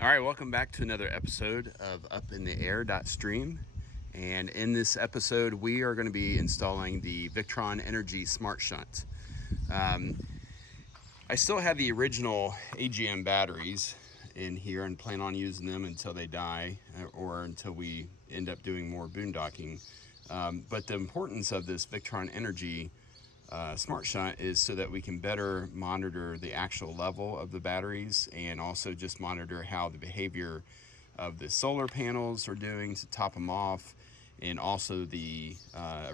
All right, welcome back to another episode of Up in the Air.stream. And in this episode, we are going to be installing the Victron Energy Smart Shunt. I still have the original AGM batteries in here and plan on using them until they die or until we end up doing more boondocking. But the importance of this Victron Energy Smart Shunt is so that we can better monitor the actual level of the batteries and also just monitor how the behavior of the solar panels are doing to top them off, and also the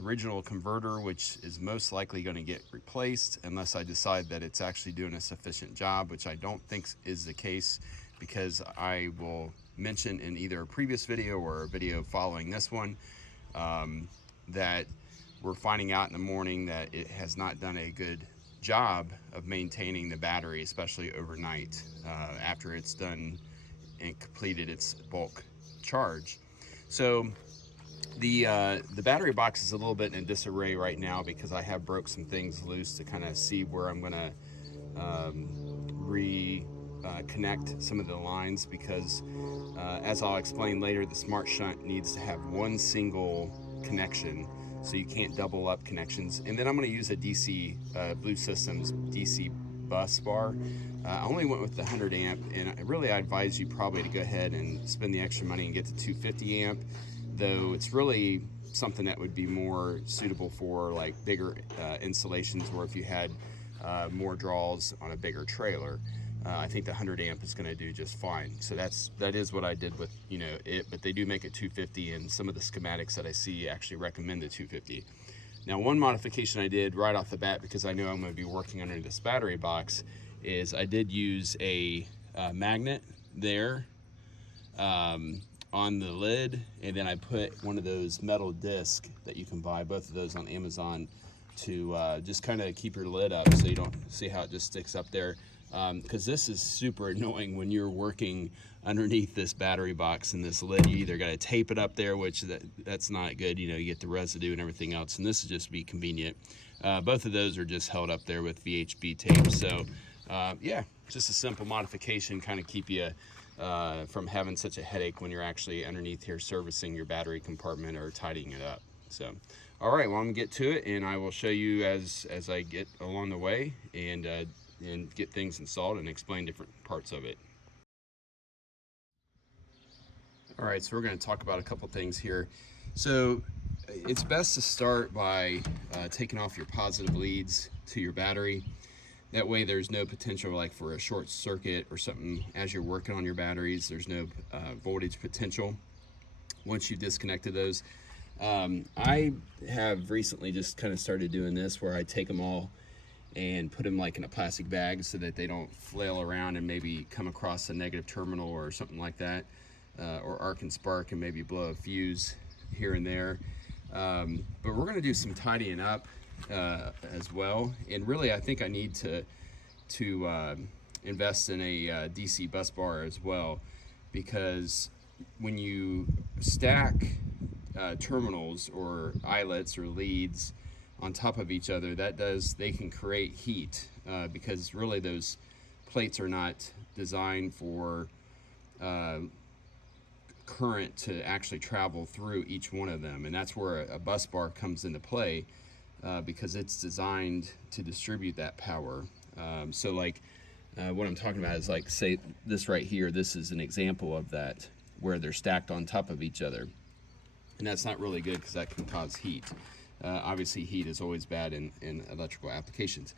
original converter, which is most likely going to get replaced unless I decide that it's actually doing a sufficient job, which I don't think is the case, because I will mention in either a previous video or a video following this one that we're finding out in the morning that it has not done a good job of maintaining the battery, especially overnight after it's done and completed its bulk charge. So the battery box is a little bit in disarray right now because I have broke some things loose to kind of see where I'm going to reconnect some of the lines, because as I'll explain later, the Smart Shunt needs to have one single connection, so you can't double up connections. And then I'm going to use a DC Blue Systems DC bus bar. I only went with the 100 amp, and I advise you probably to go ahead and spend the extra money and get the 250 amp, though it's really something that would be more suitable for like bigger installations, or if you had more draws on a bigger trailer. I think the 100 amp is going to do just fine. So that is what I did with it, but they do make it 250, and some of the schematics that I see actually recommend the 250. Now, one modification I did right off the bat, because I know I'm going to be working under this battery box, is I did use a magnet there on the lid, and then I put one of those metal discs that you can buy, both of those on Amazon, to just kind of keep your lid up so you don't see how it just sticks up there. Because this is super annoying when you're working underneath this battery box and this lid. You either got to tape it up there, which that's not good, you get the residue and everything else, and this would just be convenient. Both of those are just held up there with VHB tape. So yeah, just a simple modification, kind of keep you from having such a headache when you're actually underneath here servicing your battery compartment or tidying it up. So all right, well, I'm gonna get to it, and I will show you as I get along the way and get things installed and explain different parts of it. All right, so we're going to talk about a couple things here. So it's best to start by taking off your positive leads to your battery. That way there's no potential like for a short circuit or something as you're working on your batteries. There's no voltage potential once you've disconnected those. I have recently just kind of started doing this, where I take them all and put them like in a plastic bag so that they don't flail around and maybe come across a negative terminal or something like that, or arc and spark and maybe blow a fuse here and there. But we're going to do some tidying up as well, and really I think I need to invest in a DC bus bar as well, because when you stack terminals or eyelets or leads on top of each other, they can create heat, because really those plates are not designed for current to actually travel through each one of them, and that's where a bus bar comes into play, because it's designed to distribute that power. So like what I'm talking about is, like, say this right here, this is an example of that, where they're stacked on top of each other, and that's not really good because that can cause heat. Obviously heat is always bad in electrical applications.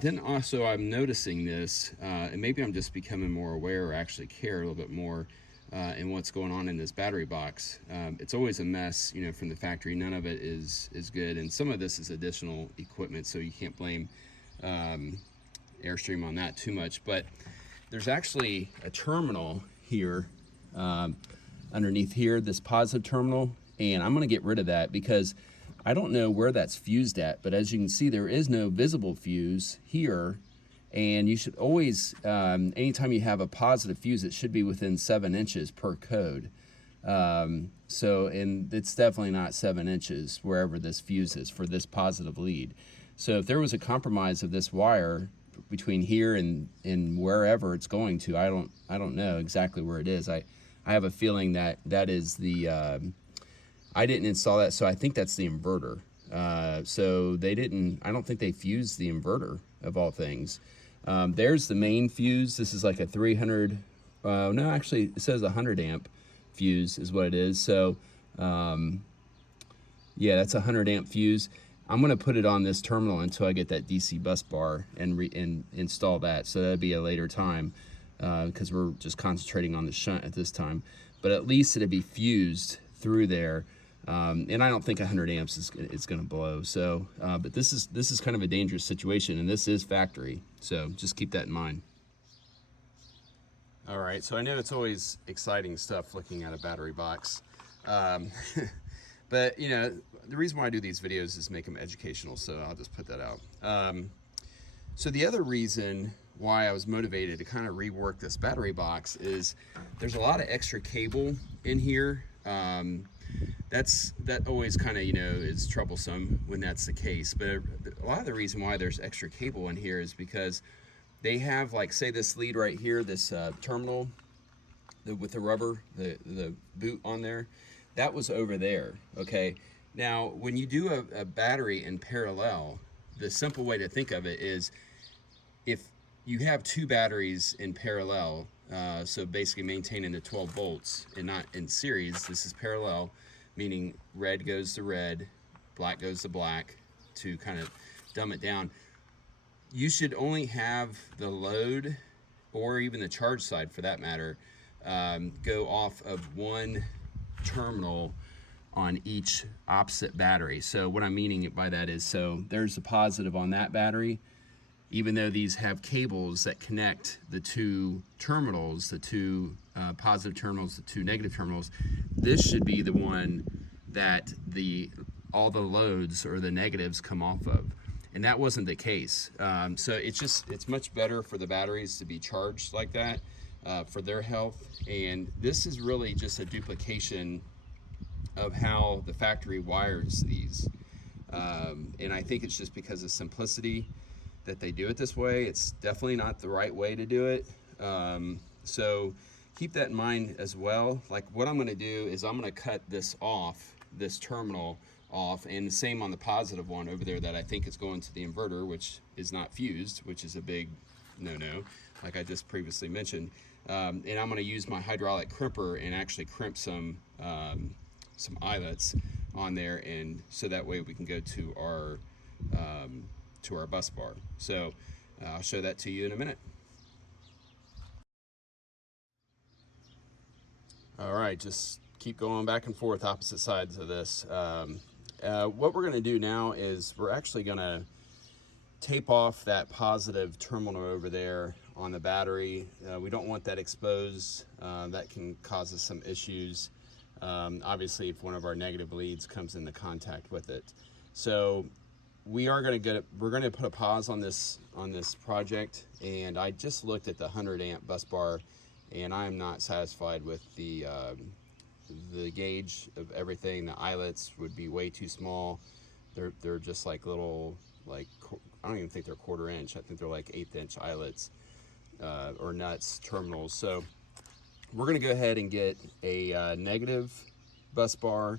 Then also I'm noticing this, and maybe I'm just becoming more aware or actually care a little bit more in what's going on in this battery box. It's always a mess, from the factory. None of it is good, and some of this is additional equipment, so you can't blame Air.stream on that too much. But there's actually a terminal here underneath here, this positive terminal, and I'm going to get rid of that because I don't know where that's fused at, but as you can see, there is no visible fuse here, and you should always, anytime you have a positive fuse, it should be within 7 inches per code. And it's definitely not 7 inches wherever this fuse is for this positive lead. So if there was a compromise of this wire, between here and wherever it's going to. I don't know exactly where it is. I have a feeling that that is the I didn't install that, so I think that's the inverter. So they didn't, I don't think they fused the inverter of all things. There's the main fuse. This is like a 300, no, actually it says 100 amp fuse is what it is. So yeah, that's a 100 amp fuse. I'm gonna put it on this terminal until I get that DC bus bar and install that. So that'd be a later time because we're just concentrating on the shunt at this time. But at least it'd be fused through there. And I don't think 100 amps is going to blow. So, but this is kind of a dangerous situation, and this is factory. So just keep that in mind. All right. So I know it's always exciting stuff looking at a battery box, but you know the reason why I do these videos is make them educational. So I'll just put that out. So the other reason why I was motivated to kind of rework this battery box is there's a lot of extra cable in here. That always kind of, you know, is troublesome when that's the case. But a lot of the reason why there's extra cable in here is because they have, like, say this lead right here, this terminal with the rubber, the boot on there, that was over there, okay? Now, when you do a battery in parallel, the simple way to think of it is if you have two batteries in parallel, so basically maintaining the 12 volts and not in series, this is parallel, meaning red goes to red, black goes to black, to kind of dumb it down. You should only have the load, or even the charge side for that matter, go off of one terminal on each opposite battery. So what I'm meaning by that is, so there's a positive on that battery. Even though these have cables that connect the two terminals, the two positive terminals, the two negative terminals, this should be the one that all the loads or the negatives come off of. And that wasn't the case. So it's much better for the batteries to be charged like that for their health. And this is really just a duplication of how the factory wires these. And I think it's just because of simplicity that they do it this way. It's definitely not the right way to do it. So keep that in mind as well. Like what I'm gonna do is I'm gonna cut this off, this terminal off, and the same on the positive one over there that I think is going to the inverter, which is not fused, which is a big no-no, like I just previously mentioned. And I'm gonna use my hydraulic crimper and actually crimp some eyelets on there, and so that way we can go to our bus bar. So I'll show that to you in a minute. All right, just keep going back and forth, opposite sides of this. What we're gonna do now is we're actually gonna tape off that positive terminal over there on the battery. We don't want that exposed. That can cause us some issues. Obviously, if one of our negative leads comes into contact with it. So we're gonna put a pause on this project, and I just looked at the 100 amp bus bar, and I am not satisfied with the gauge of everything. The eyelets would be way too small. They're just like little, like, I don't even think they're 1/4 inch. I think they're like 1/8 inch eyelets or nuts terminals. So we're gonna go ahead and get a negative bus bar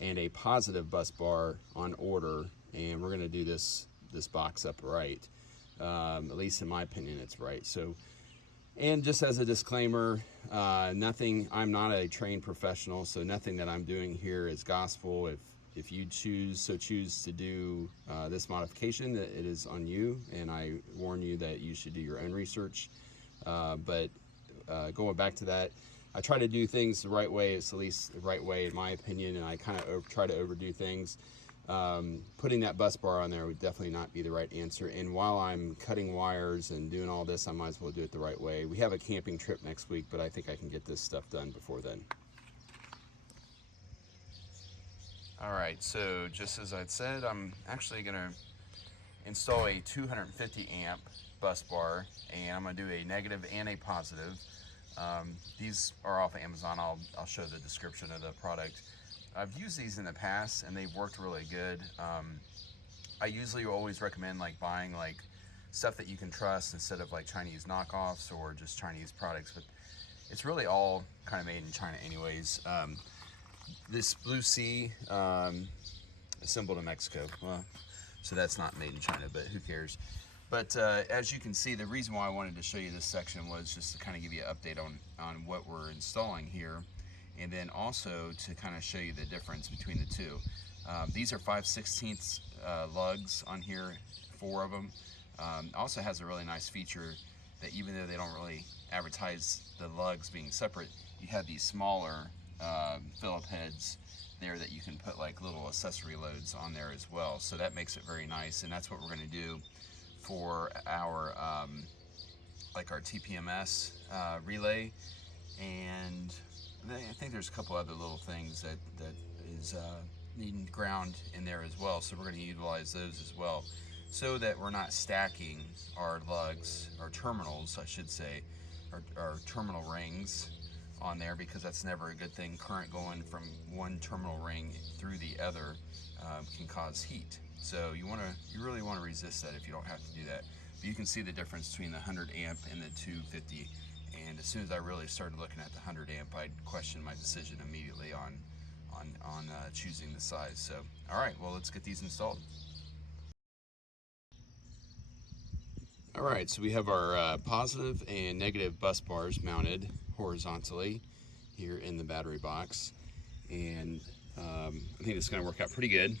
and a positive bus bar on order, and we're gonna do this box up right. At least in my opinion, it's right. So, and just as a disclaimer, I'm not a trained professional, so nothing that I'm doing here is gospel. If you choose to do this modification, it is on you, and I warn you that you should do your own research. But going back to that, I try to do things the right way. It's at least the right way in my opinion, and I kind of try to overdo things. Putting that bus bar on there would definitely not be the right answer. And while I'm cutting wires and doing all this, I might as well do it the right way. We have a camping trip next week, but I think I can get this stuff done before then. All right, so just as I'd said, I'm actually gonna install a 250 amp bus bar, and I'm gonna do a negative and a positive. These are off Amazon. I'll show the description of the product. I've used these in the past and they've worked really good. I usually always recommend like buying like stuff that you can trust instead of like Chinese knockoffs or just Chinese products. But it's really all kind of made in China anyways. This Blue Sea, assembled in Mexico. Well, so that's not made in China, but who cares? But as you can see, the reason why I wanted to show you this section was just to kind of give you an update on what we're installing here, and then also to kind of show you the difference between the two. These are 5/16 lugs on here, 4 of them. Also has a really nice feature that even though they don't really advertise the lugs being separate, you have these smaller Phillip heads there that you can put like little accessory loads on there as well. So that makes it very nice, and that's what we're going to do for our like our TPMS relay. And I think there's a couple other little things that is needing ground in there as well, so we're going to utilize those as well, so that we're not stacking our lugs, or terminals I should say, our terminal rings on there, because that's never a good thing. Current going from one terminal ring through the other can cause heat. So you really want to resist that if you don't have to do that. But you can see the difference between the 100 amp and the 250. And as soon as I really started looking at the 100 amp, I questioned my decision immediately on choosing the size. So, all right, well, let's get these installed. All right, so we have our positive and negative bus bars mounted horizontally here in the battery box, and I think it's going to work out pretty good.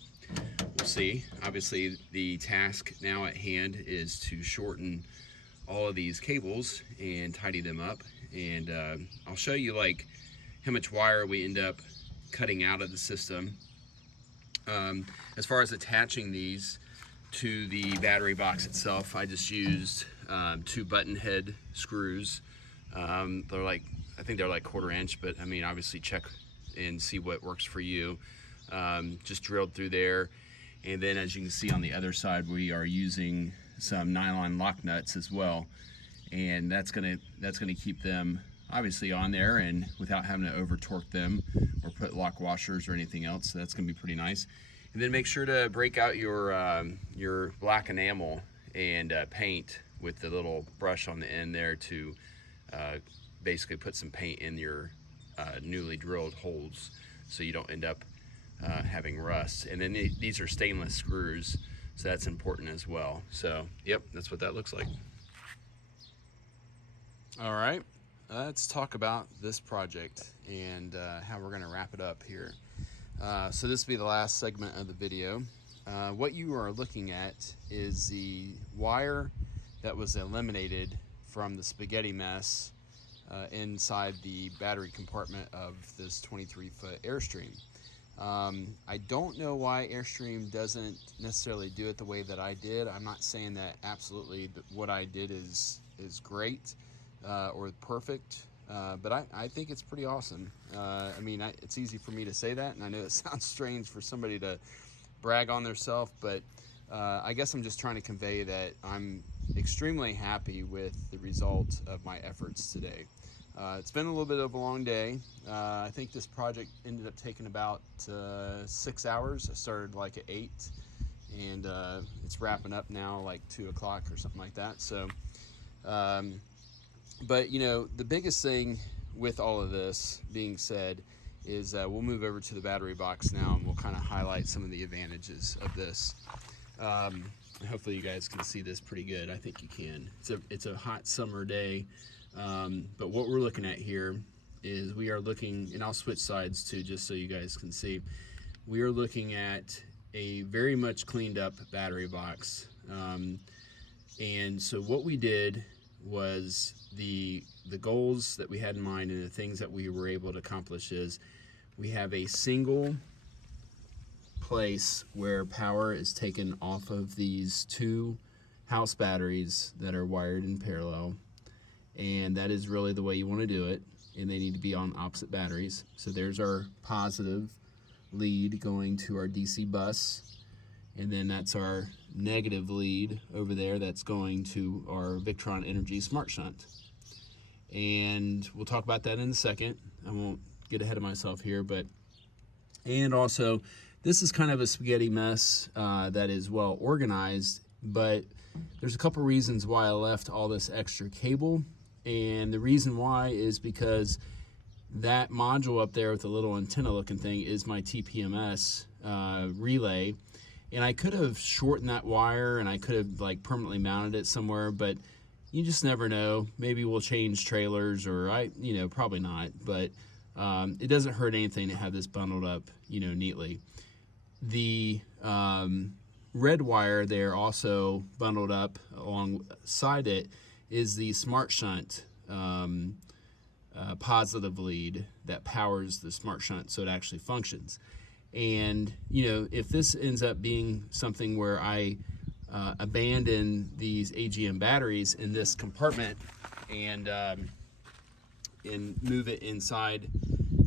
We'll see. Obviously, the task now at hand is to shorten all of these cables and tidy them up, and I'll show you like how much wire we end up cutting out of the system. As far as attaching these to the battery box itself, I just used 2 button head screws. They're like, I think they're like 1/4 inch, but I mean, obviously check and see what works for you. Just drilled through there, and then as you can see on the other side, we are using some nylon lock nuts as well, and that's gonna keep them obviously on there and without having to over torque them or put lock washers or anything else. So that's gonna be pretty nice. And then make sure to break out your black enamel and paint with the little brush on the end there to basically put some paint in your newly drilled holes, so you don't end up having rust. And then these are stainless screws, so that's important as well. So yep, that's what that looks like. All right, let's talk about this project and how we're going to wrap it up here. So this will be the last segment of the video. What you are looking at is the wire that was eliminated from the spaghetti mess inside the battery compartment of this 23-foot Airstream. I don't know why Airstream doesn't necessarily do it the way that I did. I'm not saying that absolutely what I did is great or perfect, but I think it's pretty awesome. I mean, it's easy for me to say that, and I know it sounds strange for somebody to brag on themselves, but I guess I'm just trying to convey that I'm extremely happy with the result of my efforts today. It's been a little bit of a long day. I think this project ended up taking about 6 hours. I started like at 8, and it's wrapping up now like 2 o'clock or something like that. So, but you know, the biggest thing with all of this being said is we'll move over to the battery box now, and we'll kind of highlight some of the advantages of this. Hopefully you guys can see this pretty good. I think you can. It's a hot summer day. But what we're looking at here is we are looking, and I'll switch sides too just so you guys can see. We are looking at a very much cleaned up battery box. And so what we did was the goals that we had in mind and the things that we were able to accomplish is we have a single place where power is taken off of these 2 house batteries that are wired in parallel. And that is really the way you want to do it, and they need to be on opposite batteries. So there's our positive lead going to our DC bus, and then that's our negative lead over there that's going to our Victron Energy Smart Shunt. And we'll talk about that in a second. I won't get ahead of myself here, but and also this is kind of a spaghetti mess that is well organized but there's a couple reasons why I left all this extra cable. And the reason why is because that module up there with the little antenna looking thing is my TPMS relay. And I could have shortened that wire and I could have like permanently mounted it somewhere, but you just never know. Maybe we'll change trailers, or probably not, but it doesn't hurt anything to have this bundled up, neatly. The red wire there also bundled up alongside it is the Smart Shunt positive lead that powers the Smart Shunt so it actually functions. And if this ends up being something where I abandon these AGM batteries in this compartment and move it inside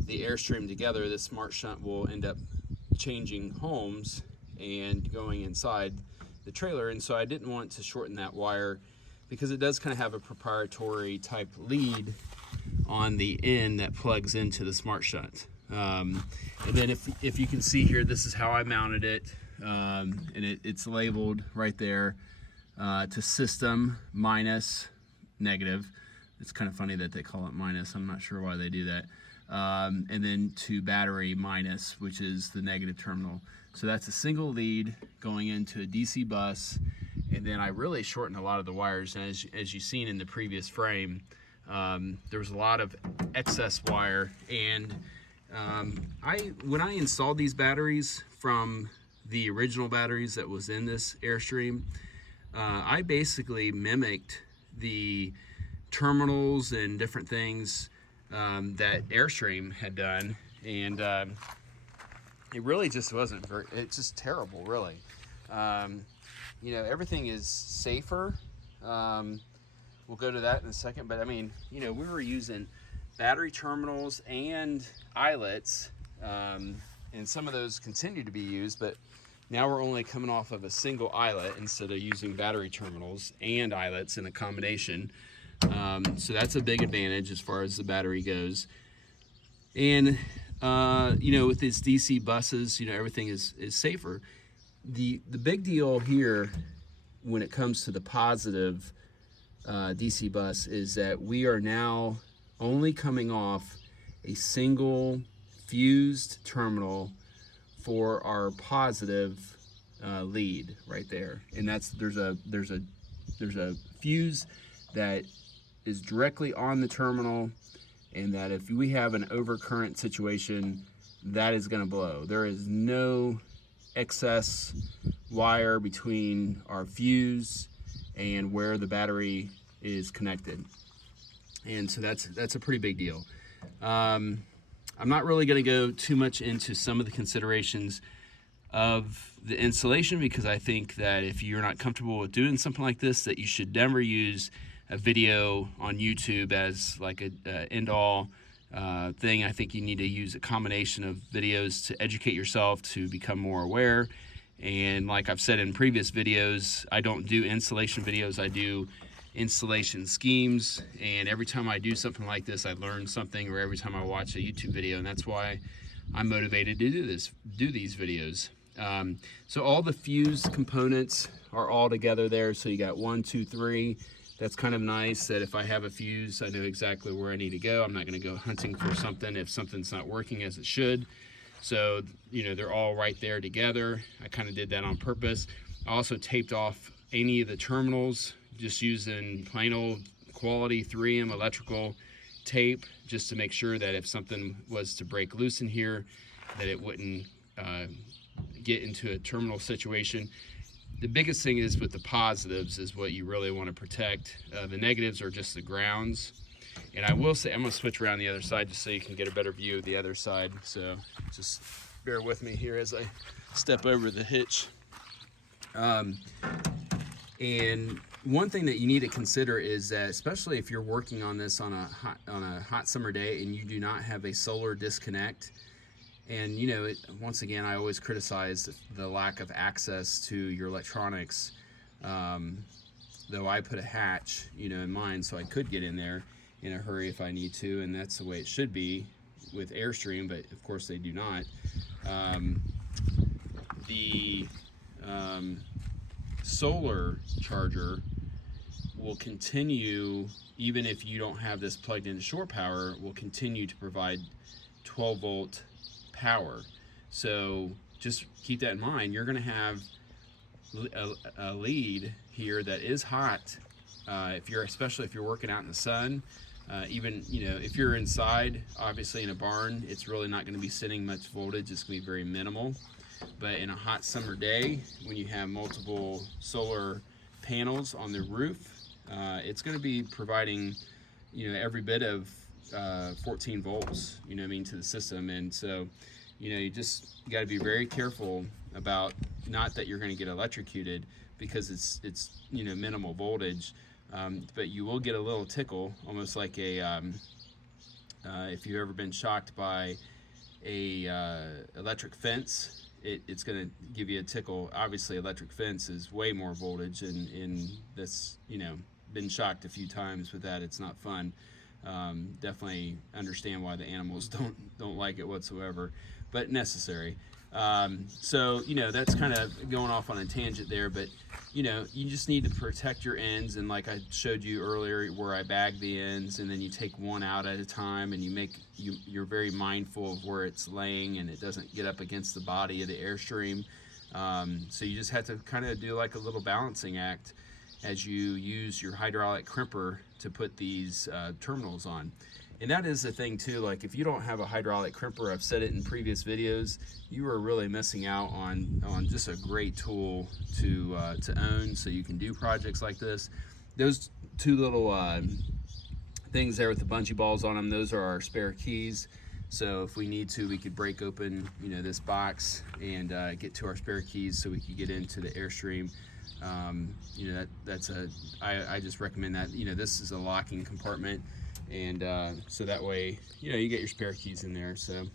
the Air.stream together, this Smart Shunt will end up changing homes and going inside the trailer. And so I didn't want to shorten that wire because it does kind of have a proprietary type lead on the end that plugs into the Smart Shunt. And then if you can see here, this is how I mounted it, and it's labeled right there to system minus negative. It's kind of funny that they call it minus. I'm not sure why they do that. And then to battery minus, which is the negative terminal. So that's a single lead going into a DC bus. And then I really shortened a lot of the wires. And as you've seen in the previous frame, there was a lot of excess wire. And when I installed these batteries from the original batteries that was in this Air.stream, I basically mimicked the terminals and different things that Air.stream had done, and it really just wasn't it's just terrible, really. Everything is safer. We'll go to that in a second, but I mean, we were using battery terminals and eyelets, and some of those continue to be used, but now we're only coming off of a single eyelet instead of using battery terminals and eyelets in a combination. So that's a big advantage as far as the battery goes. And with these DC buses, everything is safer. The big deal here when it comes to the positive DC bus is that we are now only coming off a single fused terminal for our positive lead right there, and there's a fuse that is directly on the terminal, and that if we have an overcurrent situation, that is going to blow. There is no excess wire between our fuse and where the battery is connected, and so that's a pretty big deal. I'm not really going to go too much into some of the considerations of the installation, because I think that if you're not comfortable with doing something like this, that you should never use a video on YouTube as like a end-all thing. I think you need to use a combination of videos to educate yourself, to become more aware. And like I've said in previous videos, I don't do installation videos, I do installation schemes, and every time I do something like this I learn something, or every time I watch a YouTube video, and that's why I'm motivated to do these videos. So all the fused components are all together there, so you got 1, 2, 3. That's kind of nice that if I have a fuse, I know exactly where I need to go. I'm not going to go hunting for something if something's not working as it should. So they're all right there together. I kind of did that on purpose. I also taped off any of the terminals just using plain old quality 3M electrical tape, just to make sure that if something was to break loose in here, that it wouldn't get into a terminal situation. The biggest thing is with the positives is what you really want to protect. The negatives are just the grounds. And I will say, I'm going to switch around the other side just so you can get a better view of the other side. So just bear with me here as I step over the hitch. And one thing that you need to consider is that, especially if you're working on this on a hot summer day and you do not have a solar disconnect, and once again, I always criticize the lack of access to your electronics, though I put a hatch in mine so I could get in there in a hurry if I need to, and that's the way it should be with Air.stream, but of course they do not. solar charger will continue, even if you don't have this plugged into shore power, will continue to provide 12 volt power. So just keep that in mind. You're going to have a lead here that is hot, especially if you're working out in the sun. Even, you know, if you're inside, obviously in a barn, it's really not going to be sending much voltage. It's going to be very minimal. But in a hot summer day, when you have multiple solar panels on the roof, it's going to be providing, you know, every bit of 14 volts, you know what I mean, to the system. And so, you know, you got to be very careful about, not that you're going to get electrocuted because it's you know, minimal voltage, but you will get a little tickle, almost like a if you've ever been shocked by a electric fence. It's going to give you a tickle. Obviously, electric fence is way more voltage, and that's, you know, been shocked a few times with that. It's not fun. Definitely understand why the animals don't like it whatsoever, but necessary. So, you know, that's kind of going off on a tangent there, but, you know, you just need to protect your ends. And like I showed you earlier where I bag the ends, and then you take one out at a time, and you're very mindful of where it's laying and it doesn't get up against the body of the Airstream. So you just have to kind of do like a little balancing act as you use your hydraulic crimper to put these terminals on. And that is the thing too, like if you don't have a hydraulic crimper, I've said it in previous videos, you are really missing out on just a great tool to own, so you can do projects like this. Those two little things there with the bungee balls on them, those are our spare keys. So if we need to, we could break open, you know, this box and get to our spare keys so we could get into the Airstream. You know, I just recommend that. You know, this is a locking compartment, and so that way, you know, you get your spare keys in there. So,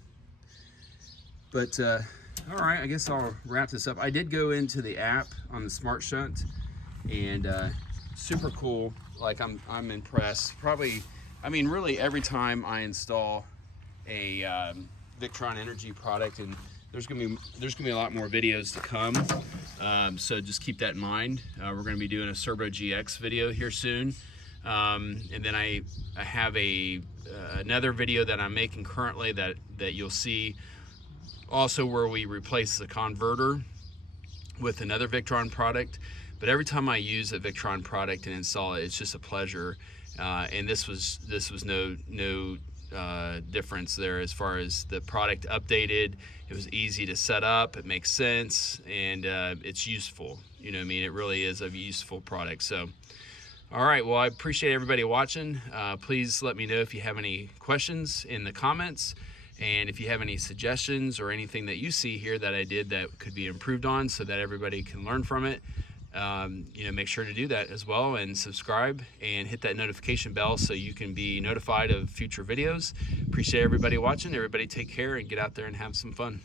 but all right, I guess I'll wrap this up. I did go into the app on the Smart Shunt, and super cool. Like I'm impressed. Probably, I mean, really every time I install a Victron Energy product, and there's gonna be a lot more videos to come, so just keep that in mind. We're gonna be doing a Servo GX video here soon, and then I have another video that I'm making currently that you'll see also, where we replace the converter with another Victron product. But every time I use a Victron product and install it, it's just a pleasure. And this was no difference there as far as the product updated. It was easy to set up, it makes sense, and it's useful. You know what I mean? It really is a useful product. So, all right, well, I appreciate everybody watching. Please let me know if you have any questions in the comments, and if you have any suggestions or anything that you see here that I did that could be improved on so that everybody can learn from it. You know, make sure to do that as well, and subscribe and hit that notification bell so you can be notified of future videos. Appreciate everybody watching. Everybody take care and get out there and have some fun.